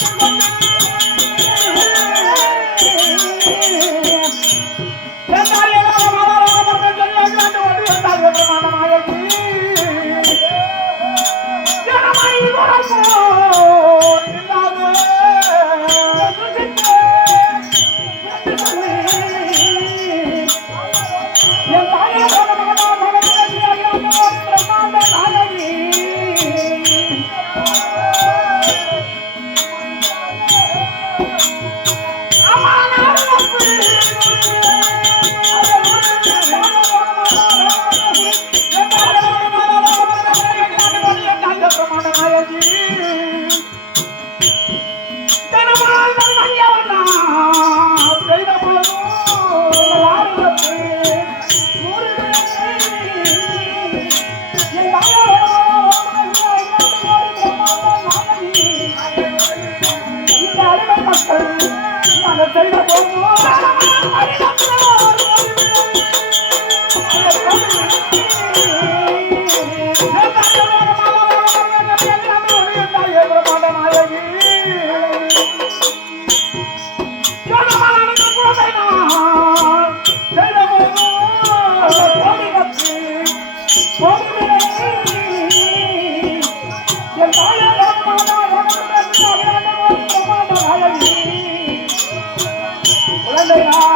イエイ! செய்த குழந்தையான் செய்த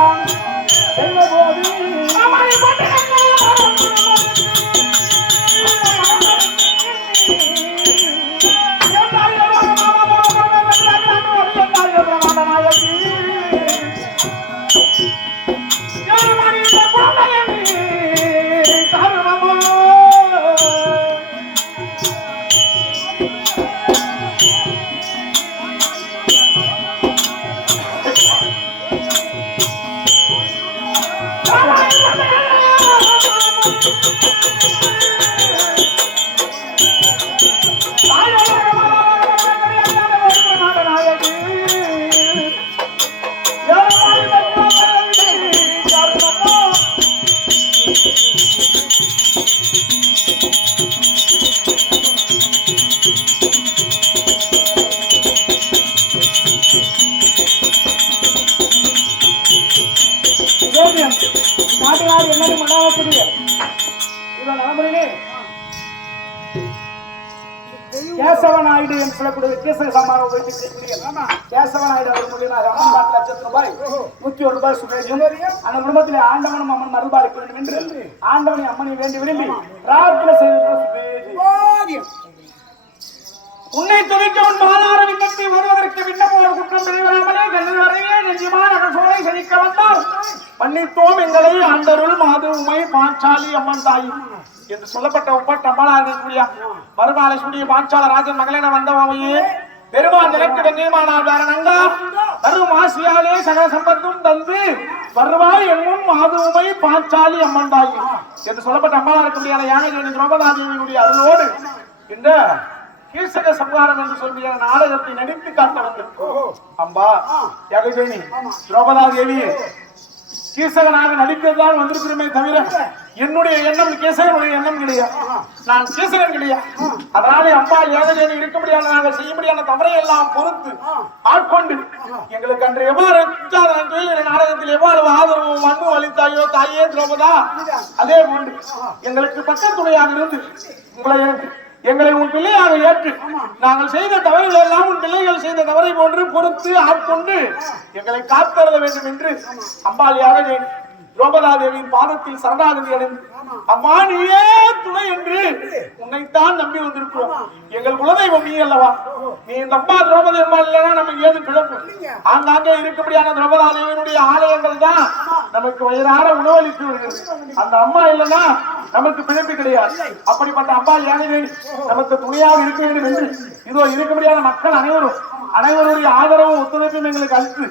நாட்டுகார் என்னது மண்டாவக்கூடிய இவன் நலமுறையிலே கேசவ நாயுடு என்று சொல்லக்கூடிய கேசவ கேசவ நாயுடு அவர் மூலியமாக ரூபாய் நூத்தி ஒரு ரூபாய் அந்த ஆண்டவனும் அம்மன் மறுபாலிக்க வேண்டும் என்று ஆண்டவனை அம்மனை வேண்டி விரும்பி பிரார்த்தனை செய்து உன்னை துதிக்க உன் மாலார விண்ணத்தை மன்னித்தோம் எங்களை ஆண்டருள் மாது உமை பாஞ்சாலி அம்மன் தாய். என்று சொல்லப்பட்ட ஒப்பட்ட அம்மனாக கூடிய மறுமாலை சூடிய பாஞ்சால ராஜன் மகளென வந்தவையே பெருமாள் நிலக்கு வெண்ணியமானாங்க தரும் ஆசியாலே சகல சம்பத்தும் தந்து வருவாய் என்னும் மாது உமை பாஞ்சாலி அம்மன் தாய். என்று சொல்லப்பட்ட அம்மனாக கூடிய யானை திரௌபதாதேவியினுடைய அருளோடு இந்த கீர்சக சம்ஹாரம் என்று சொல்லிய நாடகத்தை நடித்து காட்ட வந்திருக்கோம் அம்பா யகஜேனி திரௌபதா தேவி சீசகனாக நடித்ததுதான் வந்திருக்கிறோமே தவிர என்னுடைய எண்ணம் கேசகனுடைய எண்ணம் கிடையாது. நான் சீசகன் கிடையாது. அதனாலே அம்பா ஏகஜேனி இருக்க முடியாத நாங்கள் செய்ய முடியாத தவறை எல்லாம் பொறுத்து ஆட்கொண்டு எங்களுக்கு அன்று எவ்வாறு உச்சாதனம் நாடகத்தில் எவ்வாறு ஆதரவு மண்ணு அளித்தாயோ தாயே திரௌபதா அதே போன்று எங்களுக்கு பக்கத்துணையாக இருந்து உங்களை எனக்கு எங்களை உன் பிள்ளையாக ஏற்று. நாங்கள் செய்த தவறுகள் எல்லாம் உன் பிள்ளைகள் செய்த தவறை போன்று பொறுத்து ஆட்கொண்டு எங்களை காத்தருள வேண்டும் என்று அம்பாளியாக திரௌபதா தேவியின் பாதத்தில் சரணாகதி அடைந்து அம்மா நீயே துணை என்று உன்னைத்தான் நம்பி வந்திருக்கிறோம். எங்கள் குலதெய்வம் நீ அல்லவா? நீ இந்த அம்மா திரௌபதி அம்மா இல்லைன்னா நமக்கு ஏது பிழப்பு ஆங்காங்கே இருக்கபடியான திரௌபதா தேவியினுடைய ஆலயங்கள் தான் நமக்கு வயிறார உணவளித்து வருகிறது. அந்த அம்மா இல்லைன்னா நமக்கு பிழைப்பு கிடையாது. அப்படிப்பட்ட அம்மா ஏனை வேண்டி நமக்கு துணையாக இருக்க வேண்டும் என்று. இதோ இருக்கபடியான மக்கள் அனைவரும் அனைவருடைய ஆதரவும் ஒத்துழைப்பும் எங்களுக்கு அளித்து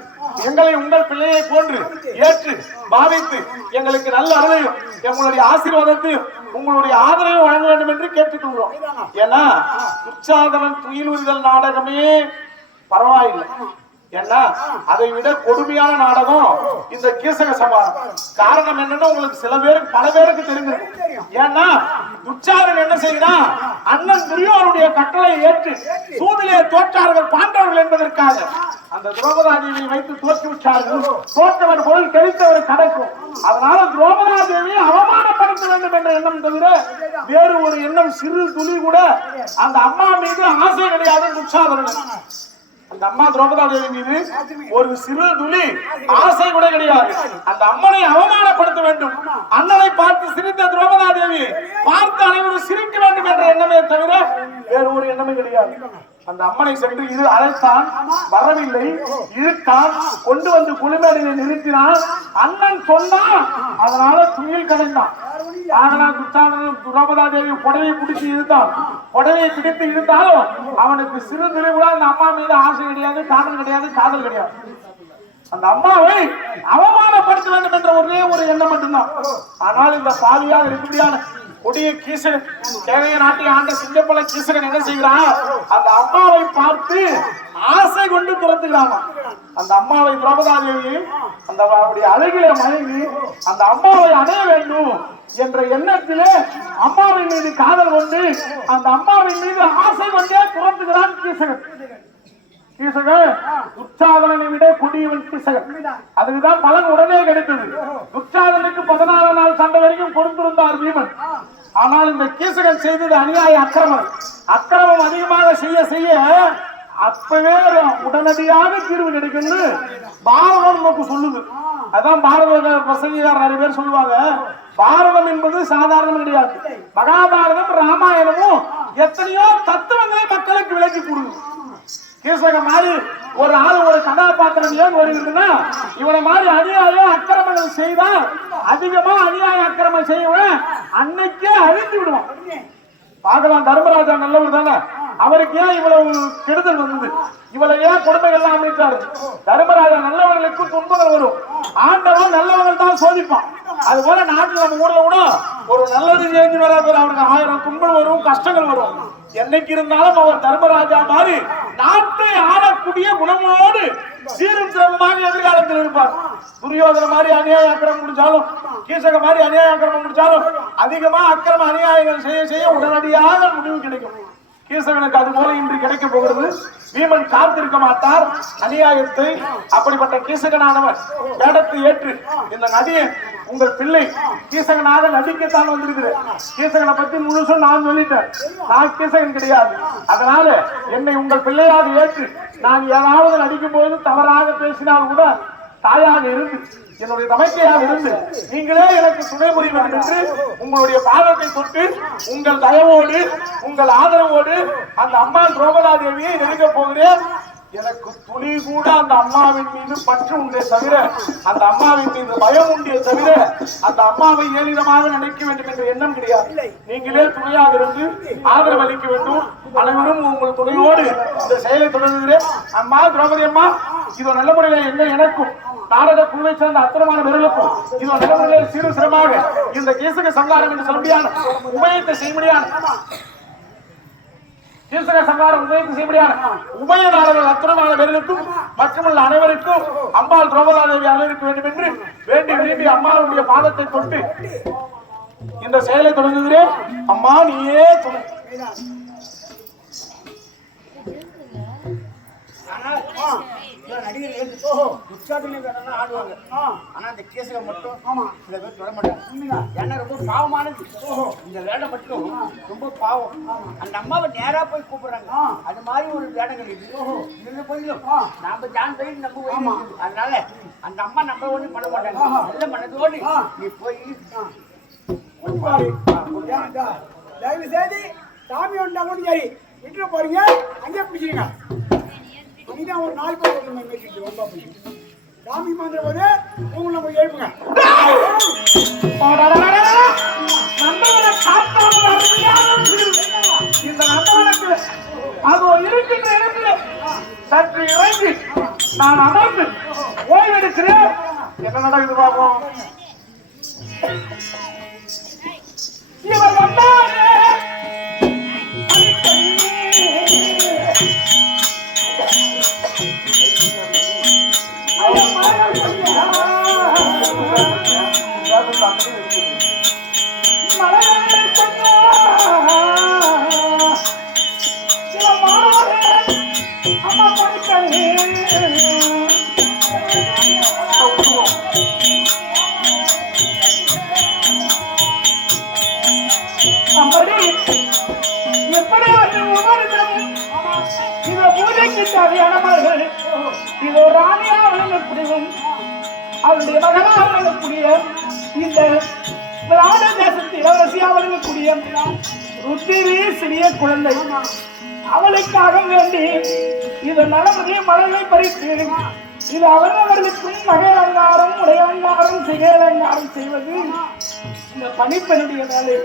எங்களை உங்கள் பிள்ளையை போன்று ஏற்று பாவித்து எங்களுக்கு நல்ல அருளையும் எங்களுடைய ஆசீர்வாதத்தையும் உங்களுடைய ஆதரவையும் வழங்க வேண்டும் என்று கேட்டுக்கொள்கிறோம். ஏன்னா உற்சாதனன் துயிலுறுதல் நாடகமே பரவாயில்லை. ஏன்னா அதை விட கொடுமையான நாடகம் இந்த கீசக சமாதானம் காரணம் என்னன்னா உங்களுக்கு சில பேருக்கு பல பேருக்கு தெரிஞ்சு ஏன்னா துச்சாரன் என்ன செய்யறான் அண்ணன் துரியோனுடைய கட்டளை ஏற்று சூதிலே தோற்றார்கள் பாண்டவர்கள் என்பதற்காக. அந்த துரோபதாதேவியை வைத்து தோற்று விட்டார்கள். தோற்றவர் பொருள் கழித்தவர் கிடைக்கும். அதனால துரோபதாதேவியை அவமானப்படுத்த வேண்டும் என்ற எண்ணம் தவிர வேறு ஒரு எண்ணம் சிறு துளி கூட அந்த அம்மா மீது ஆசை கிடையாது துச்சாதரன் அந்த அம்மா திரௌபதா தேவி மீது ஒரு சிறு துளி. ஆசை கூட கிடையாது. அந்த அம்மனை அவமானப்படுத்த வேண்டும். அண்ணனை பார்த்து சிரித்த திரௌபதா தேவி பார்த்து அனைவரும் சிரிக்க வேண்டும் என்ற எண்ணமே தவிர வேறு ஒரு எண்ணமே கிடையாது. அந்த அம்மனை சென்று இரு அழைத்தான் வரவில்லை. இழுத்தான் கொண்டு வந்து குளிமேடையை நிறுத்தினான். அண்ணன் சொன்னான். அதனால துயில் கலைந்தான். ஆகனா துச்சாதனன் துரோபதா தேவி புடவையை பிடிச்சு இழுத்தான். புடவையை பிடித்து இழுத்தாலும் அவனுக்கு சிறு துளி அந்த அம்மா மீது ஆசை கிடையாது காதல் கிடையாது காதல் கிடையாது. அந்த அம்மாவை அவமானப்படுத்த வேண்டும் என்ற ஒரே ஒரு எண்ணம் மட்டும்தான். ஆனால் இந்த பாலியாக இருக்கக்கூடியான கொடிய கீசன் கேளைய நாட்டை ஆண்ட சிங்கப்பல கீசகன் என்ன செய்கிறான்? அந்த அம்மாவை பார்த்து ஆசை கொண்டு துரத்துகிறாமா அந்த அம்மாவை திரௌபதாதேவி அந்த அவருடைய அழகிய மனைவி அந்த அம்மாவை அடைய வேண்டும் என்ற எண்ணத்திலே அம்மாவின் மீது காதல் கொண்டு அந்த அம்மாவின் மீது ஆசை கொண்டே துரத்துகிறான் கீசகன். கீசகன் துச்சாதனனை விட கொடியவன் கீசகன். அதுக்குதான் பலன் உடனே கிடைத்தது. துச்சாதனுக்கு பதினாறு நாள் சண்டை வரைக்கும் கொடுத்திருந்தார் பீமன். ஆனால் இந்த கீசுகள் செய்தது அநியாய அக்கிரமம். அக்கிரமம் அதிகமாக செய்ய செய்ய அப்பவே உடனடியாக தீர்வு கிடைக்கும்னு பாரதம் நமக்கு சொல்லுது. அதான் பாரத பிரசங்கியார் நிறைய பேர் சொல்லுவாங்க. பாரதம் என்பது சாதாரணம் கிடையாது. மகாபாரதம் ராமாயணமும் எத்தனையோ தத்துவங்களை மக்களுக்கு விளக்கி கொடுக்கும் கீசக மாதிரி ஒரு ஆள் ஒரு கதாபாத்திரம் ஏன் வருகிறதுன்னா இவனை மாதிரி அநியாய அக்கிரமங்கள் செய்தா அதிகமா அநியாய அக்கிரமம் செய்வன் அன்னைக்கே அழிஞ்சு விடுவான். பார்க்கலாம் தர்மராஜா நல்லவர் தானே. அவருக்கு ஏன் இவ்வளவு கெடுதல் வந்தது? இவ்வளவு ஏன் கொடுமைகள்லாம் அமைத்தாரு? தர்மராஜா நல்லவர்களுக்கு துன்பங்கள் வரும். ஆண்டவன் நல்லவர்கள் தான் சோதிப்பான். அது போல நாட்டில் நம்ம ஊர்ல கூட ஒரு நல்லது செஞ்சு வர அவருக்கு ஆயிரம் துன்பம் வரும் கஷ்டங்கள் வரும். என்னைக்கு இருந்தாலும் அவர் தர்மராஜா மாதிரி நாட்டை ஆளக்கூடிய குணமோடு சீரும் சிறப்புமாக எதிர்காலத்தில் இருப்பார். துரியோதன மாதிரி அநியாய அக்கிரமம் முடிச்சாலும் கீசக மாதிரி அநியாய அக்கிரமம் முடிச்சாலும் அதிகமா அக்கிரம அநியாயங்கள் செய்ய செய்ய உடனடியாக முடிவு கிடைக்கும். கீசகனுக்கு அது போல இன்று கிடைக்க போகிறது. பீமன் காத்திருக்க மாட்டார். அநியாயத்தை அப்படிப்பட்ட கீசகனானவர் வேடத்தை ஏற்று இந்த நதியை உங்கள் பிள்ளை கீசகனாக நடிக்கத்தான் வந்திருக்குது கீசகனை பத்தி முழுசும் நான் சொல்லிட்டேன். நான் கீசகன் கிடையாது. அதனால என்னை உங்கள் பிள்ளையாக ஏற்று நான் ஏதாவது நடிக்கும் போது தவறாக பேசினால் கூட தாயாக இருந்து என்னுடைய தமைக்கையாக இருந்து நீங்களே எனக்கு துணை புரிய என்று உங்களுடைய பாதத்தை தொட்டு உங்கள் தயவோடு உங்கள் ஆதரவோடு அந்த அம்மா திரௌபதா தேவியை நெருங்க போகிறேன். எனக்கு துளி கூட அந்த அம்மாவின் மீது பற்று உண்டே தவிர அந்த அம்மாவின் மீது பயம் உண்டே தவிர அந்த அம்மாவை ஏளிதமாக நினைக்க வேண்டும் என்ற எண்ணம் கிடையாது. நீங்களே துணையாக இருந்து ஆதரவு அளிக்க வேண்டும். அனைவரும் உங்கள் துணையோடு இந்த செயலை தொடங்குகிறேன். அம்மா திரௌபதி அம்மா இது நல்ல முறையில் என்ன எனக்கும் நாடக குழுவை சேர்ந்த அத்தனமான பேர்களுக்கும் இது நல்ல முறையில் சீரு சிரமமாக இந்த கேசக சங்காரம் என்று சொல்ல முடியாது உபயத்தை செய்ய முடியாது. கீர்த்தன சங்காரம் செய்ய முடியாது உபயதாரர்கள் அத்துணமான பேர்களுக்கும் மற்றுமுள்ள அனைவருக்கும் அம்பாள் திரௌபதாதேவி அனைவருக்கு வேண்டும் என்று வேண்டி விரும்பி அம்மாவுடைய பாதத்தை தொட்டு இந்த செயலை தொடங்குகிறேன் அம்மா நீயே துணை. ஆனால், ஆ, இவன் நடிகர் ஏத்துக்கோ. ஓஹோ உற்சாகத்துல வேணா ஆடுவாங்க ஆ ஆனா அந்த கேசுக மட்டும் ஆமா சில பேர் தொட மாட்டாங்க ஏன்னா ரொம்ப பாவமானது இந்த வேலை மட்டும் ரொம்ப பாவம் அந்த அம்மாவை நேரா போய் கூப்பிடுறாங்க. அது மாதிரி ஒரு வேடங்கள் இது போயிலும் ஆ. நாம ஜான் போய் நம்ம. அதனால அந்த அம்மா நம்ம ஒண்ணும் பண்ண மாட்டாங்க. நல்ல மனதோடு. நீ போய்? தயவு செய்து சாமி வந்தா கூட சரி வீட்டுல போறீங்க அங்கே பிடிச்சிருங்க அங்கதான் ஒரு நாள் பேர் வரணும் மேய்ச்சிட்டு வந்தா சாமி மாந்திர போது உங்களை போய் எழுப்புங்க இந்த நந்தவனக்கு அதோ இருக்கின்ற இடத்தில் சற்று இறங்கி நான் அமர்ந்து ஓய்வெடுக்கிறேன். என்ன நடக்குது பார்ப்போம் இவர் வந்தாரே. இதோ ராணியா வழங்கக்கூடியதும் அவருடைய மகனாக வழங்கக்கூடிய இந்த விளாட தேசத்து இளவரசியா வழங்கக்கூடிய ருத்திரி சிறிய குழந்தை. அவளுக்காக வேண்டி இது நலமதிய மலர்களை பறித்து இது அவரவர்களுக்கும் நகை அலங்காரம் உடை அலங்காரம் சிகை அலங்காரம் செய்வது. இந்த பனிப்பெண்ணுடைய வேலை.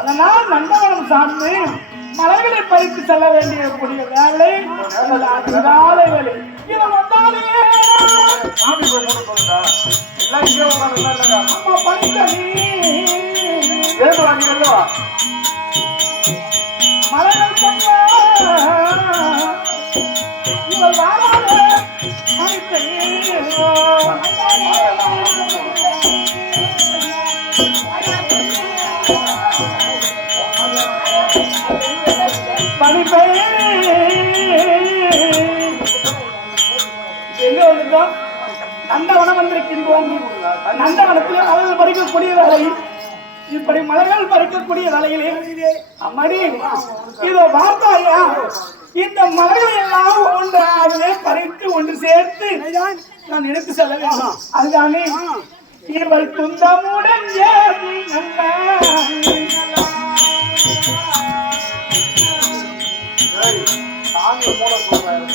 அதனால் நந்தவனம் சார்ந்து மலர்களை பறித்து செல்ல வேண்டிய கூடிய வேலை அதிகாலை வேலை. இவன் வந்தாலே. சாமி சொல்லுடா எல்லாம் இங்கே உட்காந்து அம்மா வாங்கிங்களோ மலர்கள் சொன்னா இவள் வாராத வனம் வந்திருக்கின்றோம். நந்தவனத்திலே மலர்கள் பறிக்கக்கூடிய வேலை இப்படி மலர்கள் பறிக்கக்கூடிய வேலையிலே அம்மடி இதோ பார்த்தாயா? இந்த மலர்கள் எல்லாம் ஒன்றாகவே பறித்து ஒன்று சேர்த்து நான் எடுத்து செல்ல வேண்டும். அதுதானே? இவள் துந்தமுடன் ஏறி சாமி மூட சொல்றேன்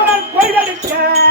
ரெண்டு கொய்தளிக்க